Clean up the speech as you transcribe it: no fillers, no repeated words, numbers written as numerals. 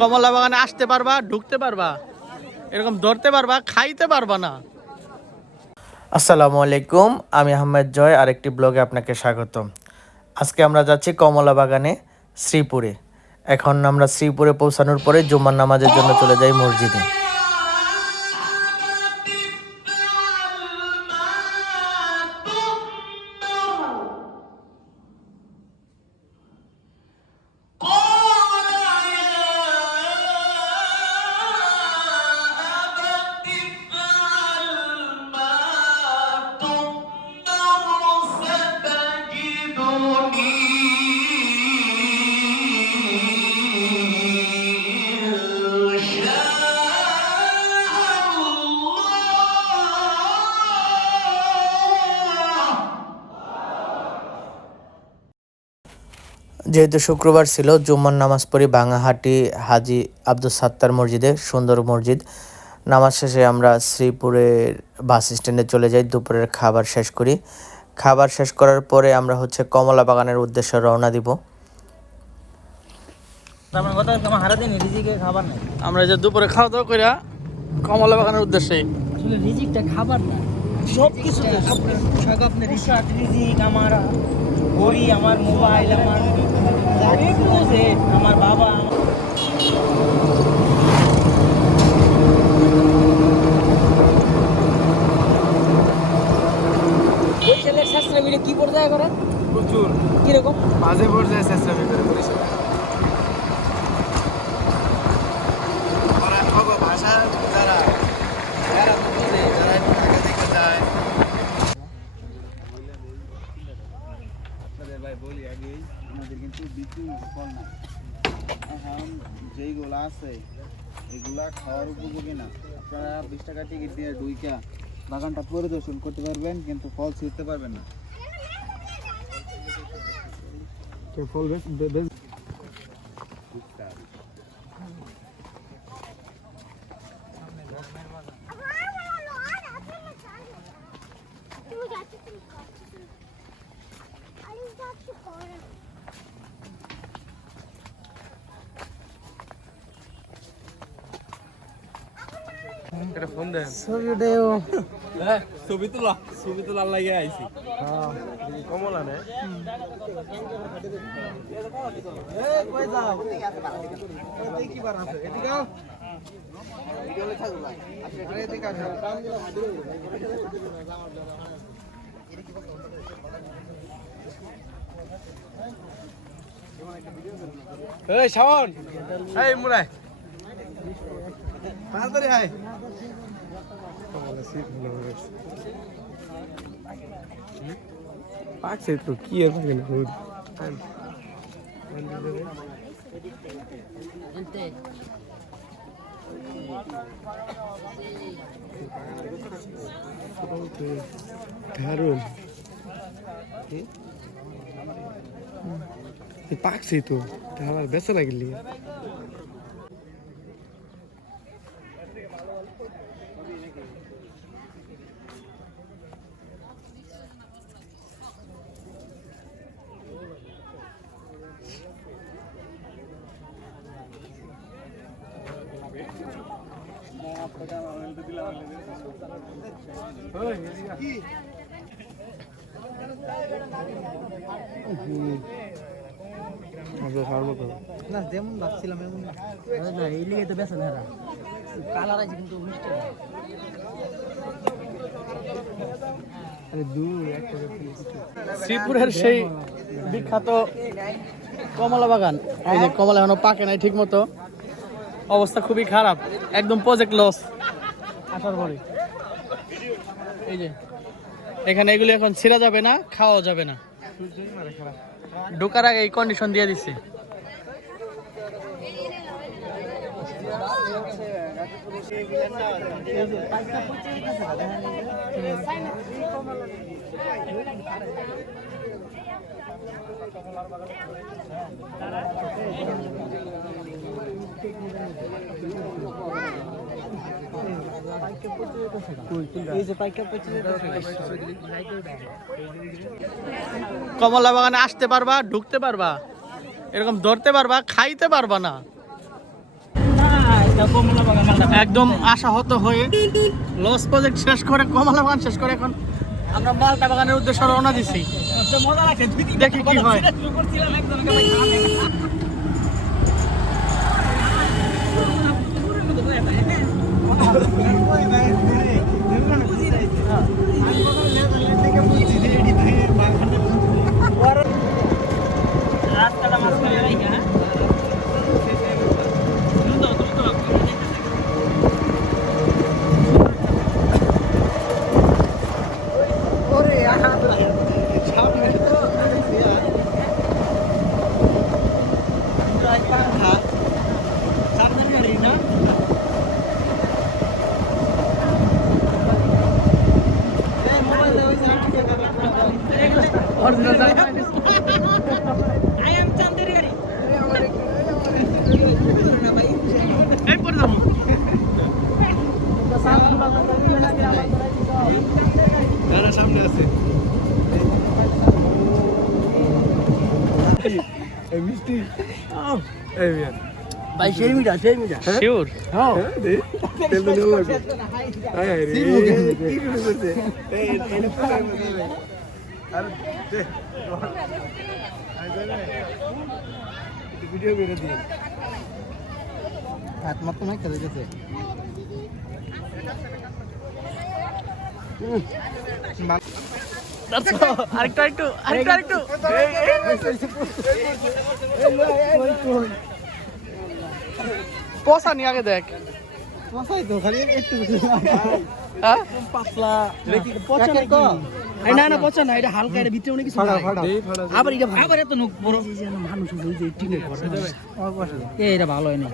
কমলা বাগানে আসতে পারবা, ঢুকতে পারবা, এরকম ধরতে পারবা, খাইতে পারবা না। আসসালামু আলাইকুম, আমি আহমেদ জয়, আরেকটি ব্লগে আপনাকে স্বাগতম। আজকে আমরা যাচ্ছি কমলা বাগানে, শ্রীপুরে। এখন আমরা শ্রীপুরে পৌঁছানোর পরে জুম্মার নামাজের জন্য চলে যাই মসজিদে। যেহেতু শুক্রবার ছিল, জুম্মার নামাজ পড়ি বাঙাহাটি হাজি আব্দুল সাত্তার মসজিদে, সুন্দর মসজিদ। নামাজ শেষে আমরা শ্রীপুরের বাস স্ট্যান্ডে চলে যাই, দুপুরের খাবার শেষ করি। খাবার শেষ করার পরে আমরা কমলা বাগানের উদ্দেশ্যে রওনা দিব। আমরা যে দুপুরে খাওয়া দাওয়া করি কমলা বাগানের উদ্দেশ্যে। আসলে রিজিকটা খাবার না, সব কিছু রিজিক আমার ঘড়ি, আমার মোবাইল, আমার আমার বাবা। বরিশালের শাস্ত্রা মিলে কি পর্যায়ে করে প্রচুর কিরকম মাঝে পর্যায়ে চেষ্টা করে বরিশাল ভাষা যারা যারা বুঝে, যারা একটু ঢাকা থেকে যায়। আপনাদের ভাই বলি আগেই, আমাদের কিন্তু বিক্রির ফল না। এখন যেইগুলো আছে এগুলা খাওয়ার উপযোগী না। আপনারা 20 টাকা টিকিট দিয়ে ঢুইকা বাগানটা পরিদর্শন করতে পারবেন, কিন্তু ফল ছিঁড়তে পারবেন না। ফল ছবি তোলা লাগে আইছি কমলা নে এই শাওন, এই মুরাই তাড়াতাড়ি আয়। পাকছে তো কি আর পাকে না হুড দারুন পাকছে তো আমার বেচা লাগিল। না যেমন ভাবছিলাম এমন না, এই লিগে তো বেছে না কালার আছে কিন্তু মিষ্টি না। শ্রীপুরের সেই বিখ্যাত কমলা বাগান, এই যে কমলা এখনো পাকে নাই ঠিক মতো, অবস্থা খুবই খারাপ, একদম প্রজেক্ট লস আসার পরে। এই যে এখানে এগুলি এখন ছিঁড়া যাবে না, খাওয়া যাবে না, ঢোকার আগে এই কন্ডিশন দিয়ে দিচ্ছে। কমলা বাগানে আসতে পারবা, ঢুকতে পারবা, এরকম ধরতে পারবা, খাইতে পারবা না। একদম আশাহত হয়ে লস প্রজেক্ট শেষ করে কমলা বাগান শেষ করে এখন আমরা মালটা বাগানের উদ্দেশ্যে রওনা দিছি। দেখি কি হয়। সামনে আছে মিষ্টি ভাই সেই মিঠা শিওর তেল তো নেওয়া লাগবে কি শুরু করছে ভিডিও বেরো দিয়ে হাত মাত্র নাই খেলে গেছে আরেকটু পচা নি আগে দেখ। মশাই তো খালি একটু হ্যাঁ? পাতলা পচা না না পচা না এটা হালকা এটা ভিতরে অনেক কিছু নাই আবার এটা আবার এত বড় মানুষ এই যে টিনের এটা ভালো হয় না